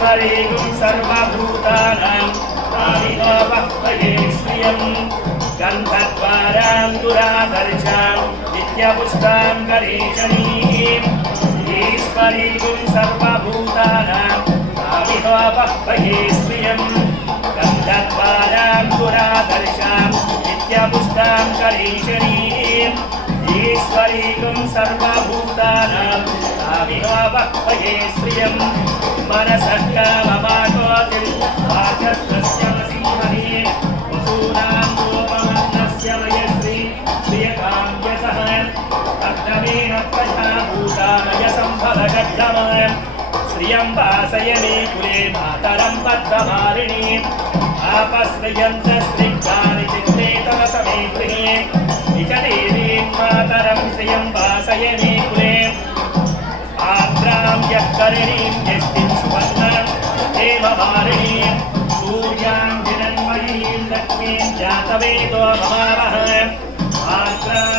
ईश्वरीगुं सर्वभूतानां तामिनोपह्वये श्रियं गन्धद्वारां दुरादर्शां नित्यपुष्टां गणेशनीं ईश्वरीगुं सर्वभूतानां तामिनोपह्वये श्रियं गन्धद्वारां दुरादर्शां नित्यपुष्टां गणेशनीं ईश्वरीगुं सर्वभूतानां तामिनोपह्वये श्रियं मनसः काममाकोतिर् वाचस्तस्य वसीमहे वसूनां रूपमन्नस्य वयश्री प्रियकाम्यसः अग्नमेन प्रजाभूतामयसम्भवगद्धमान् श्रियं वासय मे कुले मातरं पद्ममालिनीम् आपश्रयन्तस्निग्धानि चित्ते तव समे गृहे निजदेवीं मातरं श्रियं वासय मे कुले आद्रां यः करणीं यष्टिं सुवर्णां हेममालिनीं सूर्यां हिरण्मयीं लक्ष्मीं जातवेदो ममावः आद्रां